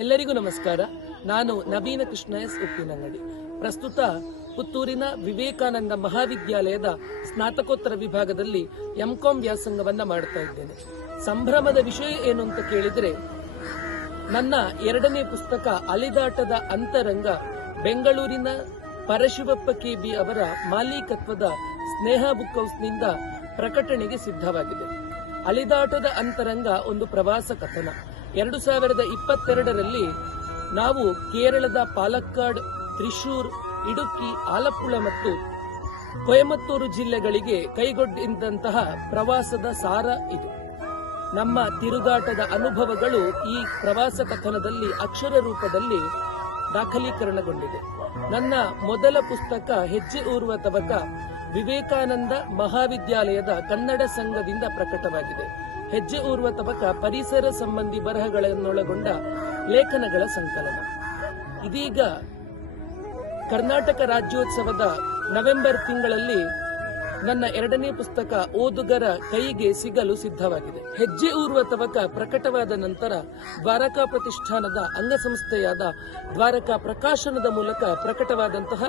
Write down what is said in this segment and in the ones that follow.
ಎಲ್ಲರಿಗೂ ನಮಸ್ಕಾರ. ನಾನು ನವೀನ ಕೃಷ್ಣ ಎಸ್ ಉಪ್ಪಿನಂಗಡಿ. ಪ್ರಸ್ತುತ ಪುತ್ತೂರಿನ ವಿವೇಕಾನಂದ ಮಹಾವಿದ್ಯಾಲಯದ ಸ್ನಾತಕೋತ್ತರ ವಿಭಾಗದಲ್ಲಿ ಎಂಕಾಂ ವ್ಯಾಸಂಗವನ್ನ ಮಾಡ್ತಾ ಇದ್ದೇನೆ. ಸಂಭ್ರಮದ ವಿಷಯ ಏನು ಅಂತ ಕೇಳಿದ್ರೆ, ನನ್ನ ಎರಡನೇ ಪುಸ್ತಕ ಅಲಿದಾಟದ ಅಂತರಂಗ ಬೆಂಗಳೂರಿನ ಪರಶಿವಪ್ಪ ಕೆಬಿ ಅವರ ಮಾಲೀಕತ್ವದ ಸ್ನೇಹ ಬುಕ್ ಹೌಸ್ನಿಂದ ಪ್ರಕಟಣೆಗೆ ಸಿದ್ಧವಾಗಿದೆ. ಅಲಿದಾಟದ ಅಂತರಂಗ ಒಂದು ಪ್ರವಾಸ ಕಥನ. 2022ರಲ್ಲಿ ನಾವು ಕೇರಳದ ಪಾಲಕ್ಕಾಡ್, ತ್ರಿಶೂರ್, ಇಡುಕ್ಕಿ, ಆಲಪ್ಪುಳ ಮತ್ತು ಕೊಯಮತ್ತೂರು ಜಿಲ್ಲೆಗಳಿಗೆ ಕೈಗೊಂಡಂತಹ ಪ್ರವಾಸದ ಸಾರ ಇದು. ನಮ್ಮ ತಿರುಗಾಟದ ಅನುಭವಗಳು ಈ ಪ್ರವಾಸ ಕಥನದಲ್ಲಿ ಅಕ್ಷರ ರೂಪದಲ್ಲಿ ದಾಖಲೀಕರಣಗೊಂಡಿದೆ. ನನ್ನ ಮೊದಲ ಪುಸ್ತಕ ಹೆಜ್ಜೆ ಊರುವ ತವಕ ವಿವೇಕಾನಂದ ಮಹಾವಿದ್ಯಾಲಯದ ಕನ್ನಡ ಸಂಘದಿಂದ ಪ್ರಕಟವಾಗಿದೆ. ಹೆಜ್ಜೆ ಊರುವ ತವಕ ಪರಿಸರ ಸಂಬಂಧಿ ಬರಹಗಳನ್ನೊಳಗೊಂಡ ಲೇಖನಗಳ ಸಂಕಲನ. ಇದೀಗ ಕರ್ನಾಟಕ ರಾಜ್ಯೋತ್ಸವದ ನವೆಂಬರ್ ತಿಂಗಳಲ್ಲಿ ನನ್ನ ಎರಡನೇ ಪುಸ್ತಕ ಓದುಗರ ಕೈಗೆ ಸಿಗಲು ಸಿದ್ಧವಾಗಿದೆ. ಹೆಜ್ಜೆ ಊರುವ ತವಕ ಪ್ರಕಟವಾದ ನಂತರ ದ್ವಾರಕಾ ಪ್ರತಿಷ್ಠಾನದ ಅಂಗಸಂಸ್ಥೆಯಾದ ದ್ವಾರಕಾ ಪ್ರಕಾಶನದ ಮೂಲಕ ಪ್ರಕಟವಾದಂತಹ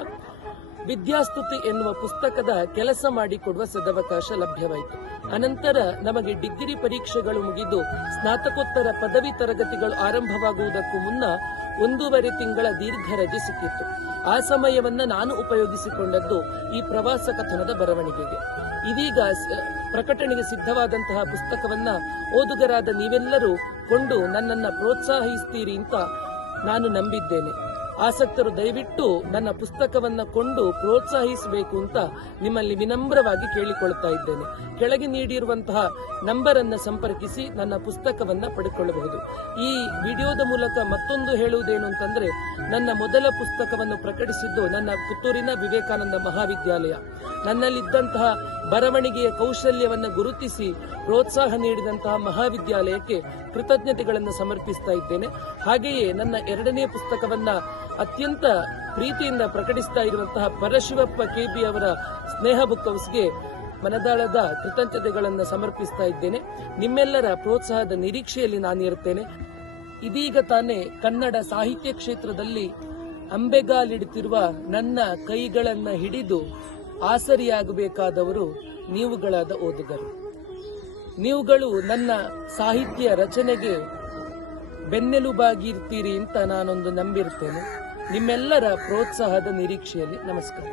ವಿದ್ಯಾಸ್ತುತಿ ಎನ್ನುವ ಪುಸ್ತಕದ ಕೆಲಸ ಮಾಡಿಕೊಡುವ ಸದವಕಾಶ ಲಭ್ಯವಾಯಿತು. ಅನಂತರ ನಮಗೆ ಡಿಗ್ರಿ ಪರೀಕ್ಷೆಗಳು ಮುಗಿದು ಸ್ನಾತಕೋತ್ತರ ಪದವಿ ತರಗತಿಗಳು ಆರಂಭವಾಗುವುದಕ್ಕೂ ಮುನ್ನ 1.5 ತಿಂಗಳ ದೀರ್ಘ ರಜೆ ಸಿಕ್ಕಿತ್ತು. ಆ ಸಮಯವನ್ನ ನಾನು ಉಪಯೋಗಿಸಿಕೊಂಡದ್ದು ಈ ಪ್ರವಾಸ ಕಥನದ ಬರವಣಿಗೆಗೆ. ಇದೀಗ ಪ್ರಕಟಣೆಗೆ ಸಿದ್ಧವಾದಂತಹ ಪುಸ್ತಕವನ್ನ ಓದುಗರಾದ ನೀವೆಲ್ಲರೂ ಕೊಂಡು ನನ್ನನ್ನ ಪ್ರೋತ್ಸಾಹಿಸ್ತೀರಿ ಅಂತ ನಾನು ನಂಬಿದ್ದೇನೆ. ಆಸಕ್ತರು ದಯವಿಟ್ಟು ನನ್ನ ಪುಸ್ತಕವನ್ನ ಕೊಂಡು ಪ್ರೋತ್ಸಾಹಿಸಬೇಕು ಅಂತ ನಿಮ್ಮಲ್ಲಿ ವಿನಮ್ರವಾಗಿ ಕೇಳಿಕೊಳ್ತಾ ಇದ್ದೇನೆ. ಕೆಳಗೆ ನೀಡಿರುವಂತಹ ನಂಬರ್ ಅನ್ನು ಸಂಪರ್ಕಿಸಿ ನನ್ನ ಪುಸ್ತಕವನ್ನ ಪಡೆದುಕೊಳ್ಳಬಹುದು. ಈ ವಿಡಿಯೋದ ಮೂಲಕ ಮತ್ತೊಂದು ಹೇಳುವುದೇನು ಅಂತಂದ್ರೆ, ನನ್ನ ಮೊದಲ ಪುಸ್ತಕವನ್ನು ಪ್ರಕಟಿಸಿದ್ದು ನನ್ನ ಪುತ್ತೂರಿನ ವಿವೇಕಾನಂದ ಮಹಾವಿದ್ಯಾಲಯ. ನನ್ನಲ್ಲಿದ್ದಂತಹ ಬರವಣಿಗೆಯ ಕೌಶಲ್ಯವನ್ನು ಗುರುತಿಸಿ ಪ್ರೋತ್ಸಾಹ ನೀಡಿದಂತಹ ಮಹಾವಿದ್ಯಾಲಯಕ್ಕೆ ಕೃತಜ್ಞತೆಗಳನ್ನು ಸಮರ್ಪಿಸ್ತಾ ಇದ್ದೇನೆ. ಹಾಗೆಯೇ ನನ್ನ ಎರಡನೇ ಪುಸ್ತಕವನ್ನ ಅತ್ಯಂತ ಪ್ರೀತಿಯಿಂದ ಪ್ರಕಟಿಸ್ತಾ ಇರುವಂತಹ ಪರಶಿವಪ್ಪ ಕೆಬಿ ಅವರ ಸ್ನೇಹ ಬುಕ್ ಹೌಸ್ಗೆ ಮನದಾಳದ ಕೃತಜ್ಞತೆಗಳನ್ನು ಸಮರ್ಪಿಸ್ತಾ ಇದ್ದೇನೆ. ನಿಮ್ಮೆಲ್ಲರ ಪ್ರೋತ್ಸಾಹದ ನಿರೀಕ್ಷೆಯಲ್ಲಿ ನಾನಿರುತ್ತೇನೆ. ಇದೀಗ ತಾನೇ ಕನ್ನಡ ಸಾಹಿತ್ಯ ಕ್ಷೇತ್ರದಲ್ಲಿ ಅಂಬೆಗಾಲಿಡುತ್ತಿರುವ ನನ್ನ ಕೈಗಳನ್ನ ಹಿಡಿದು ಆಸರಿಯಾಗಬೇಕಾದವರು ನೀವುಗಳಾದ ಓದುಗರು. ನೀವುಗಳು ನನ್ನ ಸಾಹಿತ್ಯ ರಚನೆಗೆ ಬೆನ್ನೆಲುಬಾಗಿರ್ತೀರಿ ಅಂತ ನಾನೊಂದು ನಂಬಿರ್ತೇನೆ. ನಿಮ್ಮೆಲ್ಲರ ಪ್ರೋತ್ಸಾಹದ ನಿರೀಕ್ಷೆಯಲ್ಲಿ ನಮಸ್ಕಾರ.